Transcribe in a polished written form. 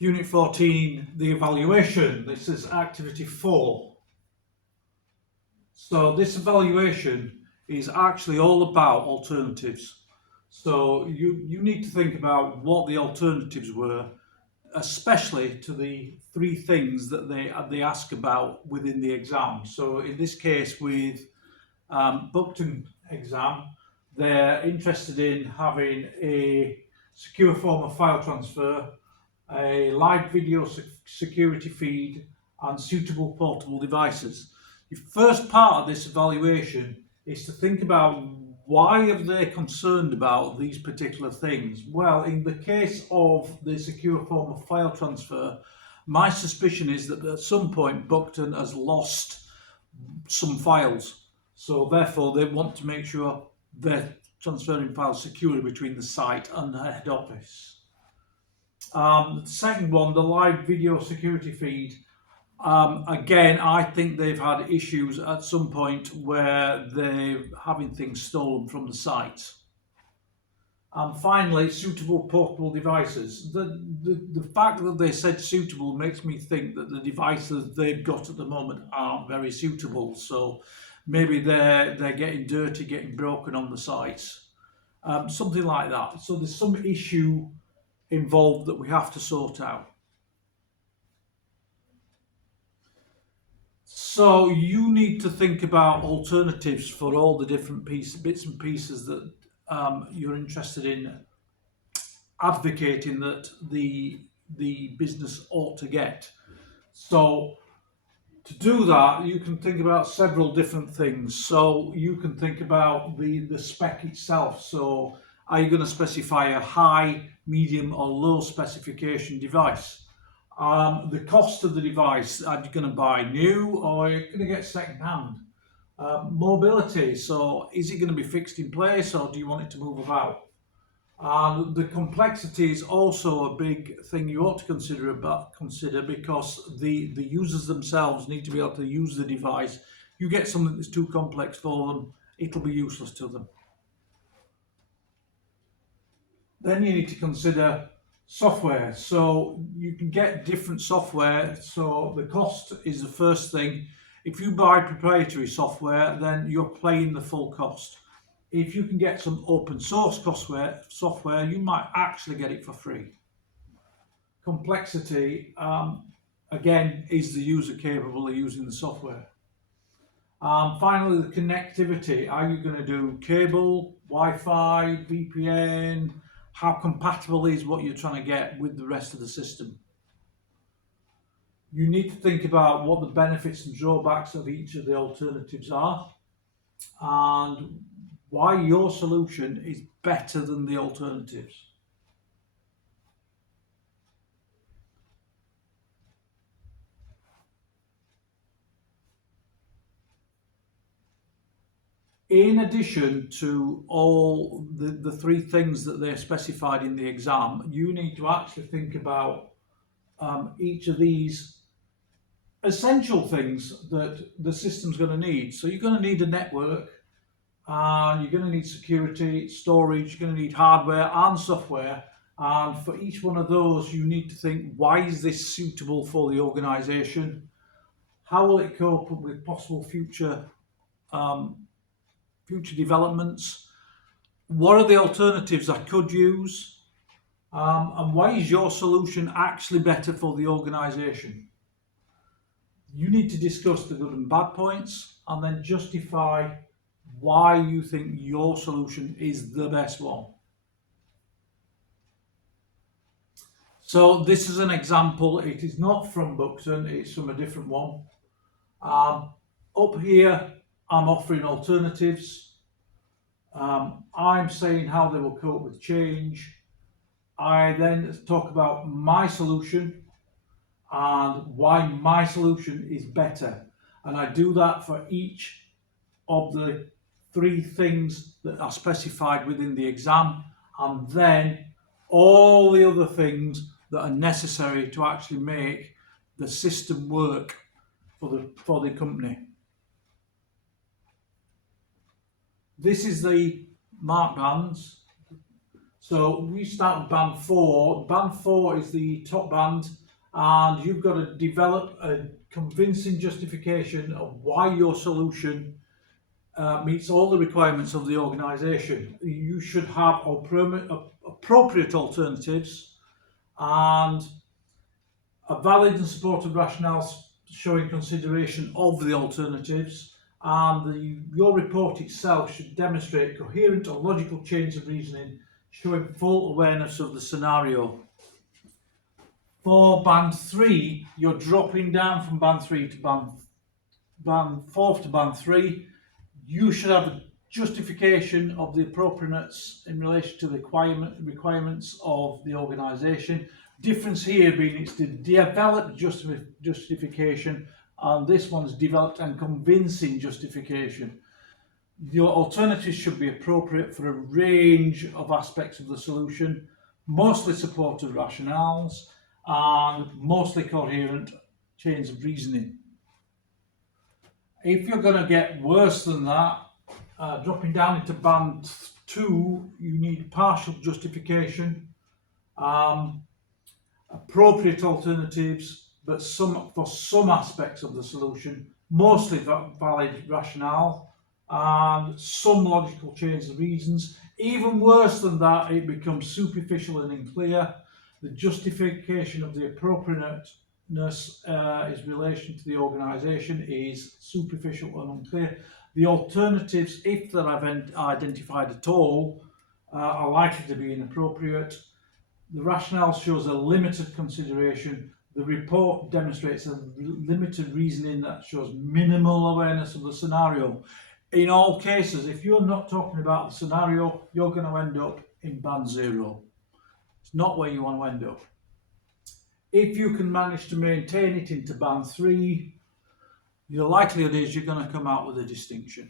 Unit 14, the evaluation. This is activity 4. So this evaluation is actually all about alternatives. So you need to think about what the alternatives were, especially to the 3 things that they ask about within the exam. So in this case, with Btec exam, they're interested in having a secure form of file transfer, a live video security feed, and suitable portable devices. The first part of this evaluation is to think about why are they concerned about these particular things. Well, in the case of the secure form of file transfer, my suspicion is that at some point Btec has lost some files, so therefore they want to make sure they're transferring files securely between the site and the head office. The second one, the live video security feed. Again, I think they've had issues at some point where they're having things stolen from the site. And finally, suitable portable devices. The fact that they said suitable makes me think that the devices they've got at the moment aren't very suitable. So maybe they're getting dirty, getting broken on the sites, something like that. So there's some issue involved that we have to sort out. So you need to think about alternatives for all the different bits and pieces that you're interested in advocating that the business ought to get. So to do that, you can think about several different things. So you can think about the spec itself. So are you going to specify a high, medium, or low specification device? The cost of the device, are you going to buy new or are you going to get second hand? Mobility, so is it going to be fixed in place or do you want it to move about? And the complexity is also a big thing you ought to consider because the users themselves need to be able to use the device. You get something that's too complex for them, it'll be useless to them. Then you need to consider software. So you can get different software. So the cost is the first thing. If you buy proprietary software, then you're paying the full cost. If you can get some open source software, you might actually get it for free. Complexity, again, is the user capable of using the software? Finally, the connectivity. Are you going to do cable, Wi-Fi, VPN? How compatible is what you're trying to get with the rest of the system? You need to think about what the benefits and drawbacks of each of the alternatives are and why your solution is better than the alternatives. In addition to all the 3 things that they're specified in the exam, you need to actually think about each of these essential things that the system's going to need. So you're going to need a network, and you're going to need security, storage, you're going to need hardware and software. And for each one of those, you need to think, why is this suitable for the organization? How will it cope with possible future developments? What are the alternatives I could use? And why is your solution actually better for the organization? You need to discuss the good and bad points and then justify why you think your solution is the best one. So this is an example. It is not from Btec, it's from a different one. Up here, I'm offering alternatives. I'm saying how they will cope with change. I then talk about my solution and why my solution is better. And I do that for each of the 3 things that are specified within the exam, and then all the other things that are necessary to actually make the system work for the company. This is the mark bands. So we start with band 4. Band 4 is the top band, and you've got to develop a convincing justification of why your solution meets all the requirements of the organisation. You should have appropriate alternatives and a valid and supported rationale showing consideration of the alternatives, and your report itself should demonstrate coherent or logical chains of reasoning showing full awareness of the scenario. For band 3, you're dropping down from band 3 to band 4 to band 3. You should have a justification of the appropriateness in relation to the requirements of the organisation. Difference here being it's the developed justification, and this one's developed and convincing justification. Your alternatives should be appropriate for a range of aspects of the solution, mostly supported rationales, and mostly coherent chains of reasoning. If you're going to get worse than that, dropping down into band 2, you need partial justification, appropriate alternatives, but for some aspects of the solution, mostly valid rationale, and some logical chains of reasons. Even worse than that, it becomes superficial and unclear. The justification of the appropriateness is relation to the organisation is superficial and unclear. The alternatives, if they're identified at all, are likely to be inappropriate. The rationale shows a limited consideration. The report demonstrates a limited reasoning that shows minimal awareness of the scenario. In all cases, if you're not talking about the scenario, you're going to end up in band 0. It's not where you want to end up. If you can manage to maintain it into band 3, your likelihood is you're going to come out with a distinction.